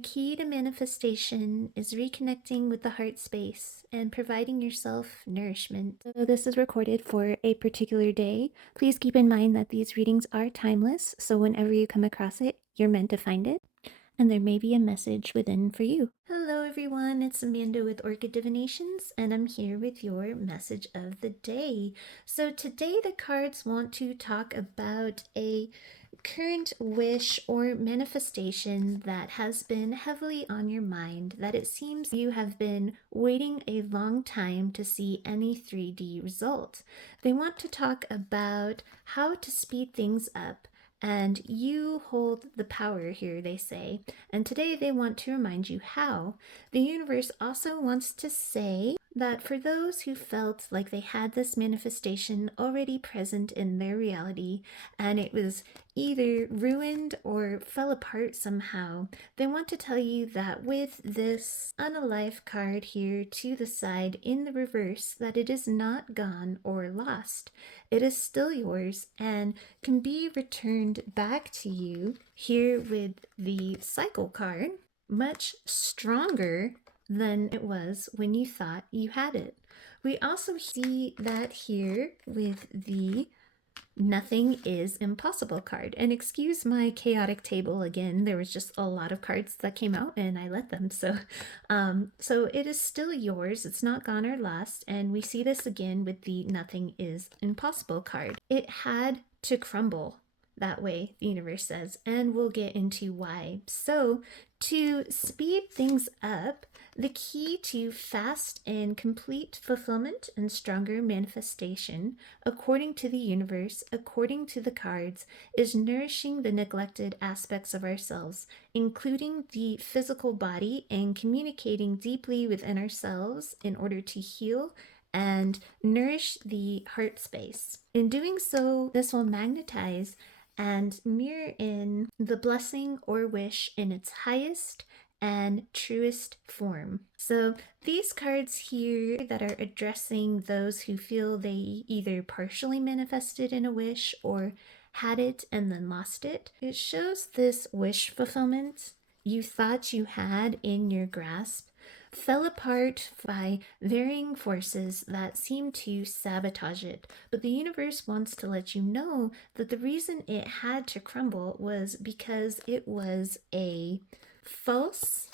key to manifestation is reconnecting with the heart space and providing yourself nourishment. So, this is recorded for a particular day. Please keep in mind that these readings are timeless, so whenever you come across it, you're meant to find it, and there may be a message within for you. Hello, everyone. It's Amanda with Orchid Divinations, and I'm here with your message of the day. So, today the cards want to talk about a current wish or manifestation that has been heavily on your mind, that it seems you have been waiting a long time to see any 3D result. They want to talk about how to speed things up, and you hold the power here, they say. And today they want to remind you how. The universe also wants to say that for those who felt like they had this manifestation already present in their reality and it was either ruined or fell apart somehow, they want to tell you that with this unalive card here to the side in the reverse, that it is not gone or lost. It is still yours and can be returned back to you here with the cycle card, much stronger than it was when you thought you had it. We also see that here with the nothing is impossible card. And excuse my chaotic table again, there was just a lot of cards that came out and I let them. So it is still yours. It's not gone or lost. And we see this again with the nothing is impossible card. It had to crumble that way, the universe says, and we'll get into why. So to speed things up, the key to fast and complete fulfillment and stronger manifestation, according to the universe, according to the cards, is nourishing the neglected aspects of ourselves, including the physical body, and communicating deeply within ourselves in order to heal and nourish the heart space. In doing so, this will magnetize and mirror in the blessing or wish in its highest and truest form. So these cards here that are addressing those who feel they either partially manifested in a wish or had it and then lost it, it shows this wish fulfillment you thought you had in your grasp fell apart by varying forces that seem to sabotage it. But the universe wants to let you know that the reason it had to crumble was because it was a false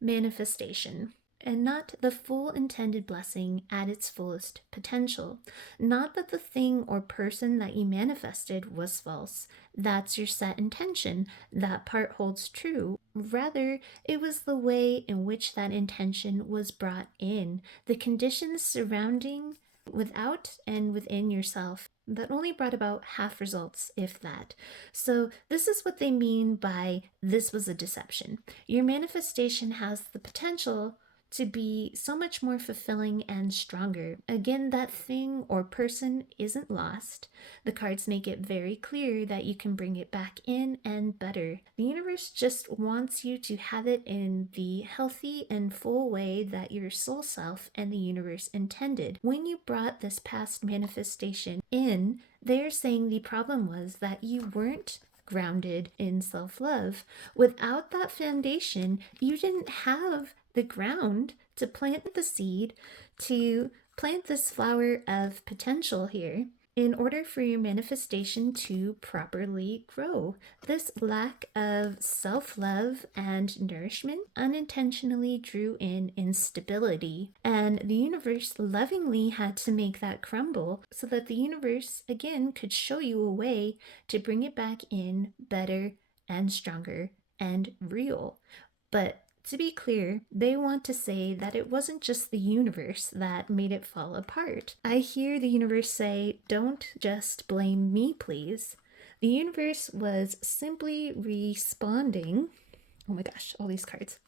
manifestation and not the full intended blessing at its fullest potential. Not that the thing or person that you manifested was false. That's your set intention. That part holds true. Rather, it was the way in which that intention was brought in, the conditions surrounding, without, and within yourself that only brought about half results, if that. So this is what they mean by this was a deception. Your manifestation has the potential to be so much more fulfilling and stronger. Again, that thing or person isn't lost. The cards make it very clear that you can bring it back in and better. The universe just wants you to have it in the healthy and full way that your soul self and the universe intended. When you brought this past manifestation in, they're saying the problem was that you weren't grounded in self-love. Without that foundation, you didn't have the ground to plant the seed, to plant this flower of potential here in order for your manifestation to properly grow. This lack of self-love and nourishment unintentionally drew in instability, and the universe lovingly had to make that crumble so that the universe again could show you a way to bring it back in better and stronger and real. But to be clear, they want to say that it wasn't just the universe that made it fall apart. I hear the universe say, don't just blame me, please. The universe was simply responding. Oh my gosh, all these cards.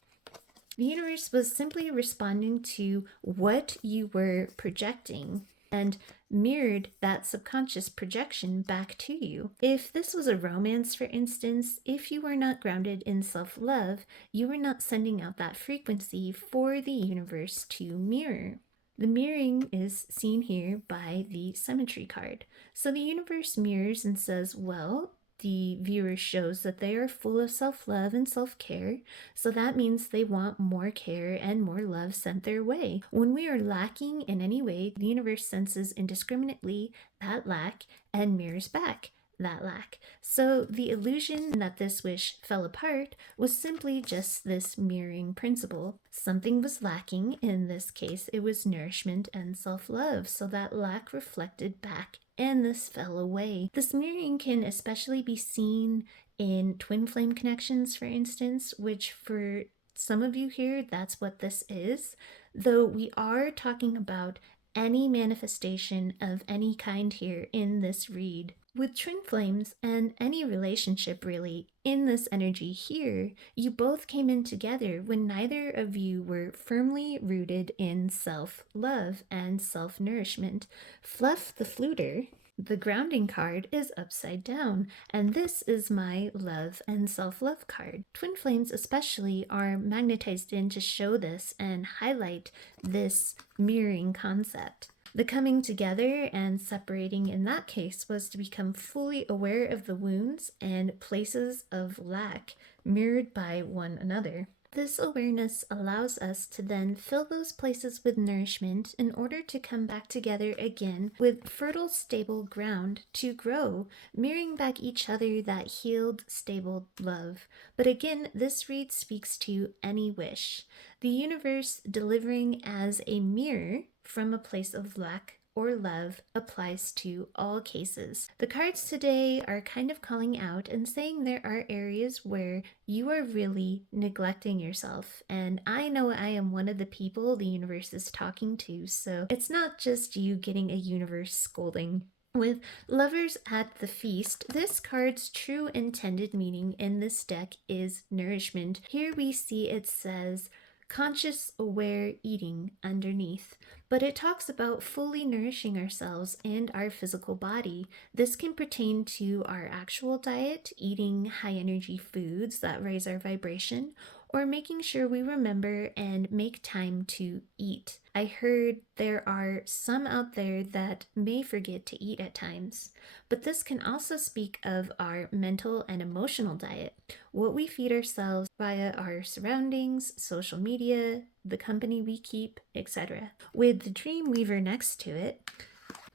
The universe was simply responding to what you were projecting and mirrored that subconscious projection back to you. If this was a romance, for instance, if you were not grounded in self-love, you were not sending out that frequency for the universe to mirror. The mirroring is seen here by the symmetry card. So the universe mirrors and says, well, the viewer shows that they are full of self-love and self-care, so that means they want more care and more love sent their way. When we are lacking in any way, the universe senses indiscriminately that lack and mirrors back that lack. So the illusion that this wish fell apart was simply just this mirroring principle. Something was lacking. In this case, it was nourishment and self-love, so that lack reflected back and this fell away. This mirroring can especially be seen in twin flame connections, for instance, which for some of you here, that's what this is. Though we are talking about any manifestation of any kind here in this read. With twin flames and any relationship really in this energy here, you both came in together when neither of you were firmly rooted in self-love and self-nourishment. Fluff the fluter, the grounding card, is upside down, and this is my love and self-love card. Twin flames especially are magnetized in to show this and highlight this mirroring concept. The coming together and separating in that case was to become fully aware of the wounds and places of lack mirrored by one another. This awareness allows us to then fill those places with nourishment in order to come back together again with fertile, stable ground to grow, mirroring back each other that healed, stable love. But again, this read speaks to any wish. The universe delivering as a mirror from a place of lack or love applies to all cases. The cards today are kind of calling out and saying there are areas where you are really neglecting yourself. And I know I am one of the people the universe is talking to, so it's not just you getting a universe scolding. With Lovers at the Feast, this card's true intended meaning in this deck is nourishment. Here we see it says conscious, aware eating underneath, but it talks about fully nourishing ourselves and our physical body. This can pertain to our actual diet, eating high energy foods that raise our vibration, or making sure we remember and make time to eat. I heard there are some out there that may forget to eat at times, but this can also speak of our mental and emotional diet, what we feed ourselves via our surroundings, social media, the company we keep, etc. With the Dream Weaver next to it,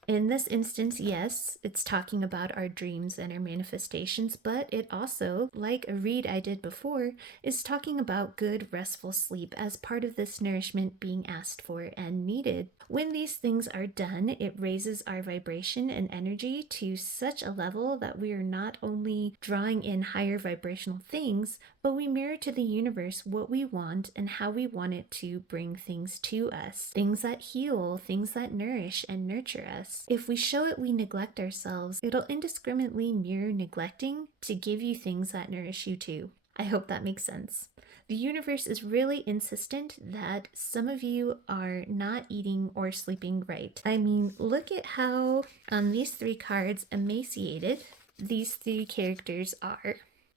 in this instance, yes, it's talking about our dreams and our manifestations, but it also, like a read I did before, is talking about good, restful sleep as part of this nourishment being asked for and needed. When these things are done, it raises our vibration and energy to such a level that we are not only drawing in higher vibrational things, but we mirror to the universe what we want and how we want it to bring things to us. Things that heal, things that nourish and nurture us. If we show it we neglect ourselves, it'll indiscriminately mirror neglecting to give you things that nourish you too. I hope that makes sense. The universe is really insistent that some of you are not eating or sleeping right. I mean, look at how on these three cards emaciated these three characters are.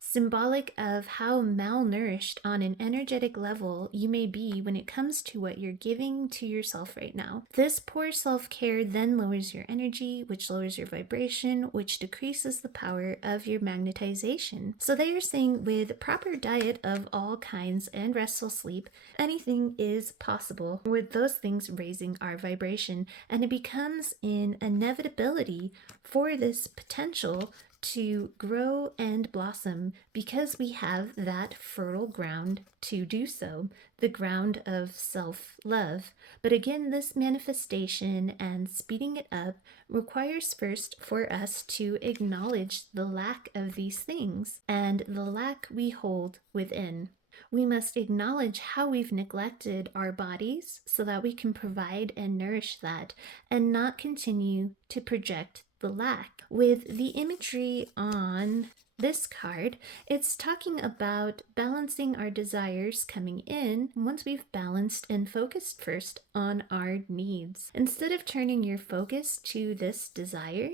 Symbolic of how malnourished on an energetic level you may be when it comes to what you're giving to yourself right now. This poor self-care then lowers your energy, which lowers your vibration, which decreases the power of your magnetization. So they are saying with proper diet of all kinds and restful sleep, anything is possible with those things raising our vibration, and it becomes an inevitability for this potential to grow and blossom because we have that fertile ground to do so, the ground of self-love. But again, this manifestation and speeding it up requires first for us to acknowledge the lack of these things and the lack we hold within. We must acknowledge how we've neglected our bodies so that we can provide and nourish that and not continue to project the lack. With the imagery on this card, it's talking about balancing our desires coming in once we've balanced and focused first on our needs. Instead of turning your focus to this desire,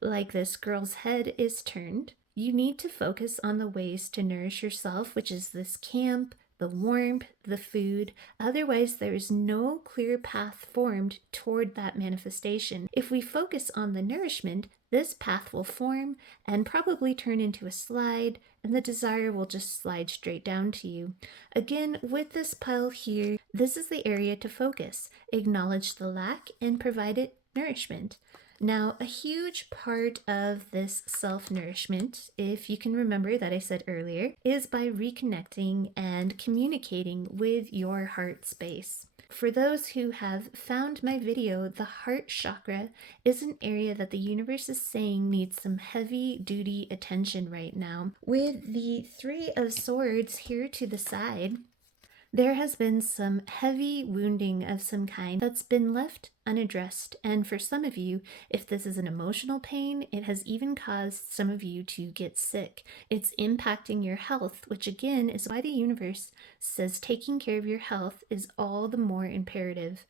like this girl's head is turned, you need to focus on the ways to nourish yourself, which is this camp, the warmth, the food. Otherwise, there is no clear path formed toward that manifestation. If we focus on the nourishment, this path will form and probably turn into a slide, and the desire will just slide straight down to you. Again, with this pile here, this is the area to focus. Acknowledge the lack and provide it nourishment. Now, a huge part of this self-nourishment, if you can remember that I said earlier, is by reconnecting and communicating with your heart space. For those who have found my video, the heart chakra is an area that the universe is saying needs some heavy-duty attention right now. With the Three of Swords here to the side, there has been some heavy wounding of some kind that's been left unaddressed. And for some of you, if this is an emotional pain, it has even caused some of you to get sick. It's impacting your health, which again is why the universe says taking care of your health is all the more imperative.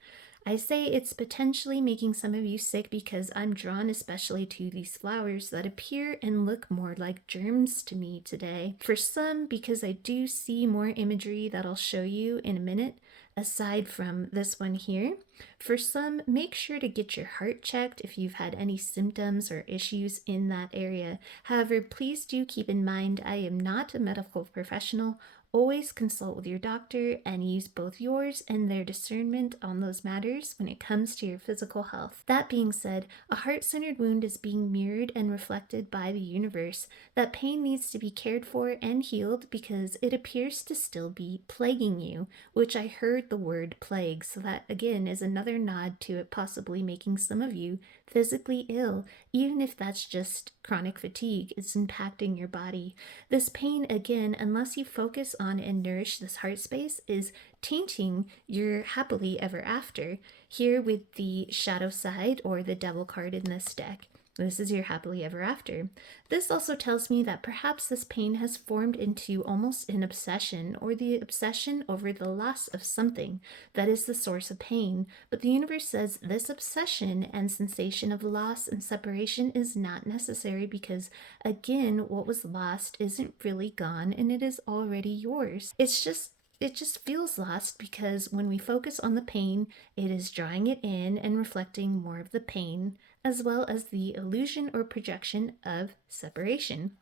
I say it's potentially making some of you sick because I'm drawn especially to these flowers that appear and look more like germs to me today. For some, because I do see more imagery that I'll show you in a minute, aside from this one here. For some, make sure to get your heart checked if you've had any symptoms or issues in that area. However, please do keep in mind I am not a medical professional. Always consult with your doctor and use both yours and their discernment on those matters when it comes to your physical health. That being said, a heart-centered wound is being mirrored and reflected by the universe. That pain needs to be cared for and healed because it appears to still be plaguing you, which I heard the word plague, so that again is another nod to it possibly making some of you physically ill, even if that's just chronic fatigue is impacting your body. This pain, again, unless you focus on and nourish this heart space, is tainting your happily ever after. Here with the shadow side or the devil card in this deck, this is your happily ever after. This also tells me that perhaps this pain has formed into almost an obsession, or the obsession over the loss of something that is the source of pain. But the universe says this obsession and sensation of loss and separation is not necessary because, again, what was lost isn't really gone and it is already yours. It just feels lost because when we focus on the pain, it is drawing it in and reflecting more of the pain, as well as the illusion or projection of separation.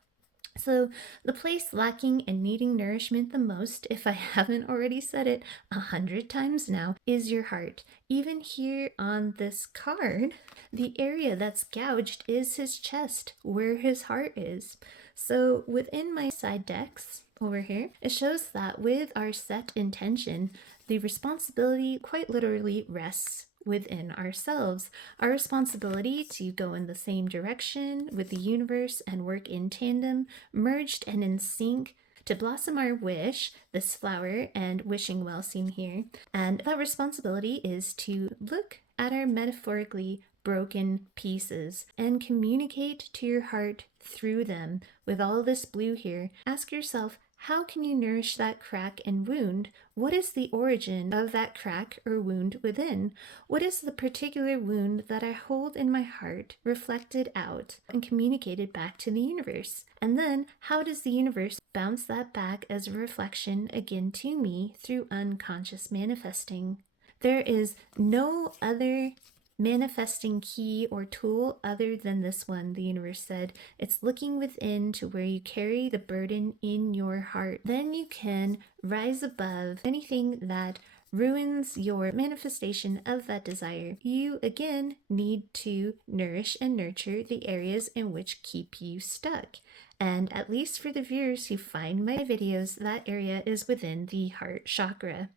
So the place lacking and needing nourishment the most, if I haven't already said it 100 times now, is your heart. Even here on this card, the area that's gouged is his chest, where his heart is. So within my side decks over here, it shows that with our set intention, the responsibility quite literally rests within ourselves. Our responsibility to go in the same direction with the universe and work in tandem, merged and in sync, to blossom our wish, this flower and wishing well seen here. And that responsibility is to look at our metaphorically broken pieces and communicate to your heart through them. With all this blue here, ask yourself, how can you nourish that crack and wound? What is the origin of that crack or wound within? What is the particular wound that I hold in my heart reflected out and communicated back to the universe? And then how does the universe bounce that back as a reflection again to me through unconscious manifesting? There is no other manifesting key or tool other than this one, the universe said. It's looking within to where you carry the burden in your heart. Then you can rise above anything that ruins your manifestation of that desire. You again need to nourish and nurture the areas in which keep you stuck. And at least for the viewers who find my videos, that area is within the heart chakra.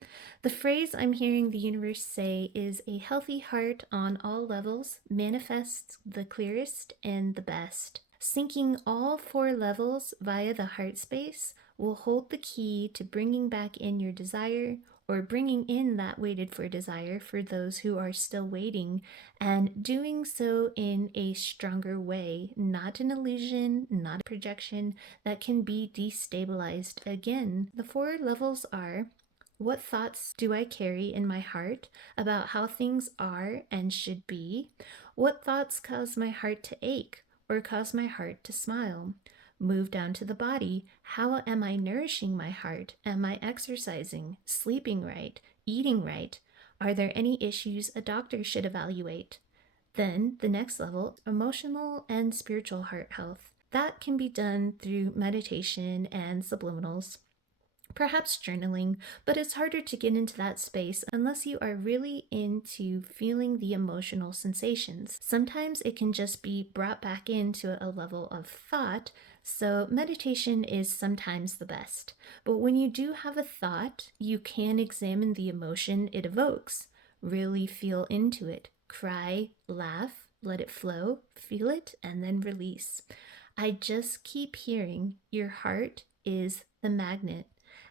The phrase I'm hearing the universe say is a healthy heart on all levels manifests the clearest and the best. Syncing all 4 levels via the heart space will hold the key to bringing back in your desire, or bringing in that waited for desire for those who are still waiting, and doing so in a stronger way, not an illusion, not a projection that can be destabilized again. The 4 levels are: what thoughts do I carry in my heart about how things are and should be? What thoughts cause my heart to ache or cause my heart to smile? Move down to the body. How am I nourishing my heart? Am I exercising, sleeping right, eating right? Are there any issues a doctor should evaluate? Then the next level, emotional and spiritual heart health. That can be done through meditation and subliminals, perhaps journaling, but it's harder to get into that space unless you are really into feeling the emotional sensations. Sometimes it can just be brought back into a level of thought, so meditation is sometimes the best. But when you do have a thought, you can examine the emotion it evokes, really feel into it, cry, laugh, let it flow, feel it, and then release. I just keep hearing your heart is the magnet.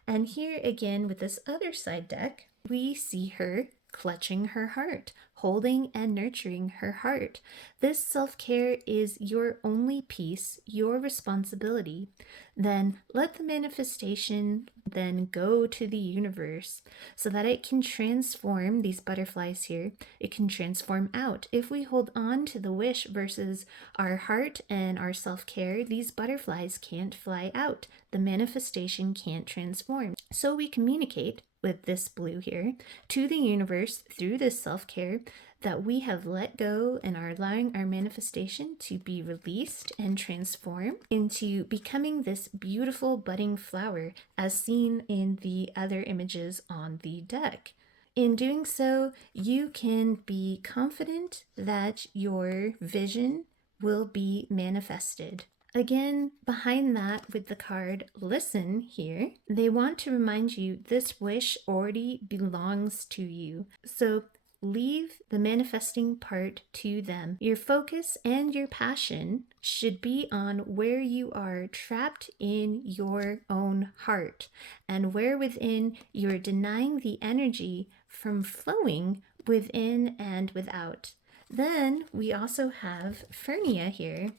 And here again with this other side deck, we see her clutching her heart, holding and nurturing her heart. This self-care is your only piece, your responsibility. Then let the manifestation then go to the universe so that it can transform these butterflies here. It can transform out. If we hold on to the wish versus our heart and our self-care, these butterflies can't fly out. The manifestation can't transform. So we communicate with this blue here to the universe through this self-care that we have let go and are allowing our manifestation to be released and transform into becoming this beautiful budding flower as seen in the other images on the deck. In doing so, you can be confident that your vision will be manifested. Again, behind that with the card listen here, they want to remind you this wish already belongs to you. So leave the manifesting part to them. Your focus and your passion should be on where you are trapped in your own heart and where within you're denying the energy from flowing within and without. Then we also have Fernia here.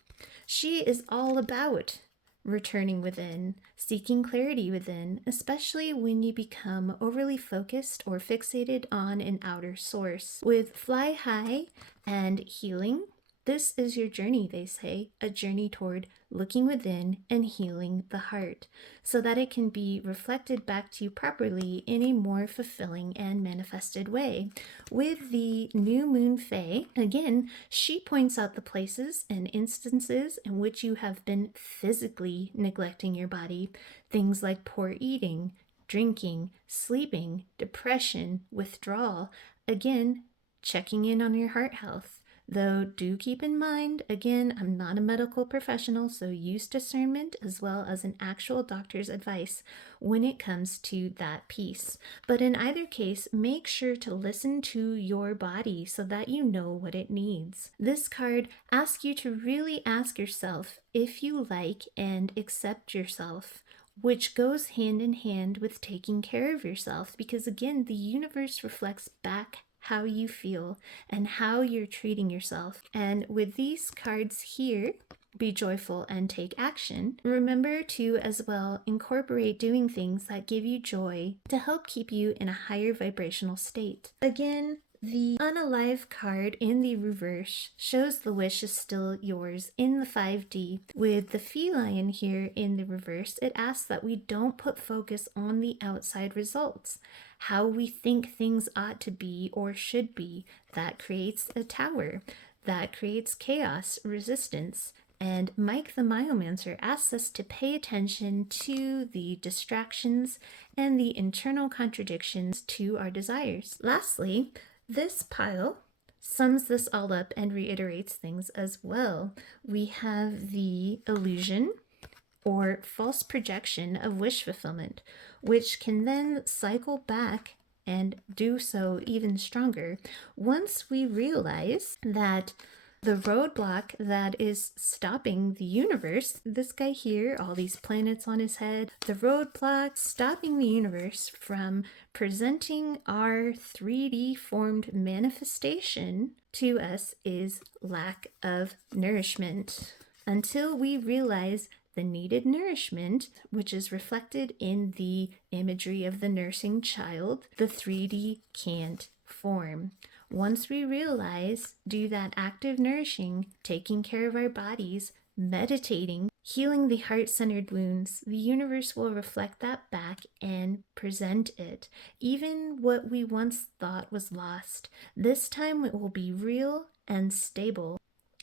She is all about returning within, seeking clarity within, especially when you become overly focused or fixated on an outer source. With Fly High and healing, this is your journey, they say, a journey toward looking within and healing the heart so that it can be reflected back to you properly in a more fulfilling and manifested way. With the new moon Fae, again, she points out the places and instances in which you have been physically neglecting your body, things like poor eating, drinking, sleeping, depression, withdrawal. Again, checking in on your heart health. Though do keep in mind, again, I'm not a medical professional, so use discernment as well as an actual doctor's advice when it comes to that piece. But in either case, make sure to listen to your body so that you know what it needs. This card asks you to really ask yourself if you like and accept yourself, which goes hand in hand with taking care of yourself, because again, the universe reflects back how you feel and how you're treating yourself. And with these cards here, be joyful and take action. Remember to as well incorporate doing things that give you joy to help keep you in a higher vibrational state. Again, the unalive card in the reverse shows the wish is still yours in the 5D. With the feline here in the reverse, it asks that we don't put focus on the outside results, how we think things ought to be or should be. That creates a tower. That creates chaos, resistance. And Mike the Myomancer asks us to pay attention to the distractions and the internal contradictions to our desires. Lastly, this pile sums this all up and reiterates things as well. We have the illusion or false projection of wish fulfillment, which can then cycle back and do so even stronger once we realize that the roadblock that is stopping the universe, this guy here, all these planets on his head, the roadblock stopping the universe from presenting our 3D formed manifestation to us is lack of nourishment. Until we realize the needed nourishment, which is reflected in the imagery of the nursing child, the 3D can't form. Once we realize, do that active nourishing, taking care of our bodies, meditating, healing the heart-centered wounds, the universe will reflect that back and present it. Even what we once thought was lost, this time it will be real and stable,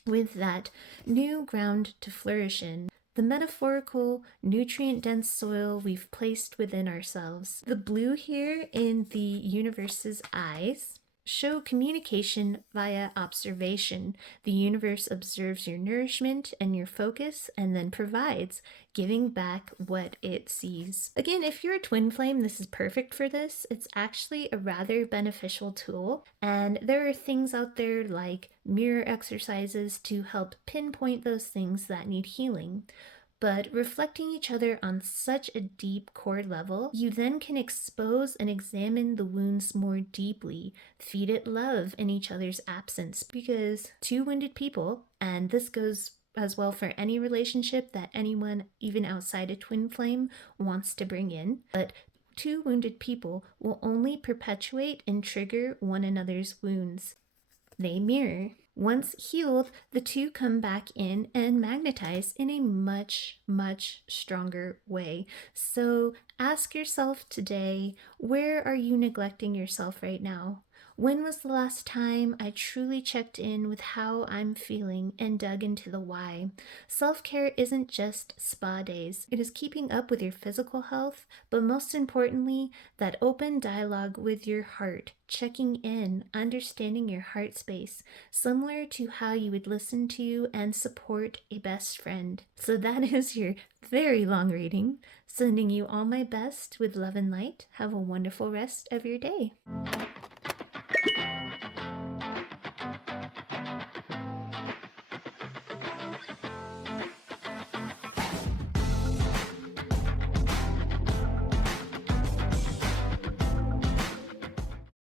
with that new ground to flourish in. The metaphorical, nutrient dense soil we've placed within ourselves. The blue here in the universe's eyes show communication via observation. The universe observes your nourishment and your focus and then provides, giving back what it sees. Again, if you're a twin flame, this is perfect for this. It's actually a rather beneficial tool, and there are things out there like mirror exercises to help pinpoint those things that need healing. But reflecting each other on such a deep core level, you then can expose and examine the wounds more deeply, feed it love in each other's absence, because two wounded people, and this goes as well for any relationship that anyone, even outside a twin flame, wants to bring in, but two wounded people will only perpetuate and trigger one another's wounds. They mirror. Once healed, the two come back in and magnetize in a much, much stronger way. So ask yourself today, where are you neglecting yourself right now? When was the last time I truly checked in with how I'm feeling and dug into the why? Self-care isn't just spa days. It is keeping up with your physical health, but most importantly, that open dialogue with your heart, checking in, understanding your heart space, similar to how you would listen to and support a best friend. So that is your very long reading. Sending you all my best with love and light. Have a wonderful rest of your day.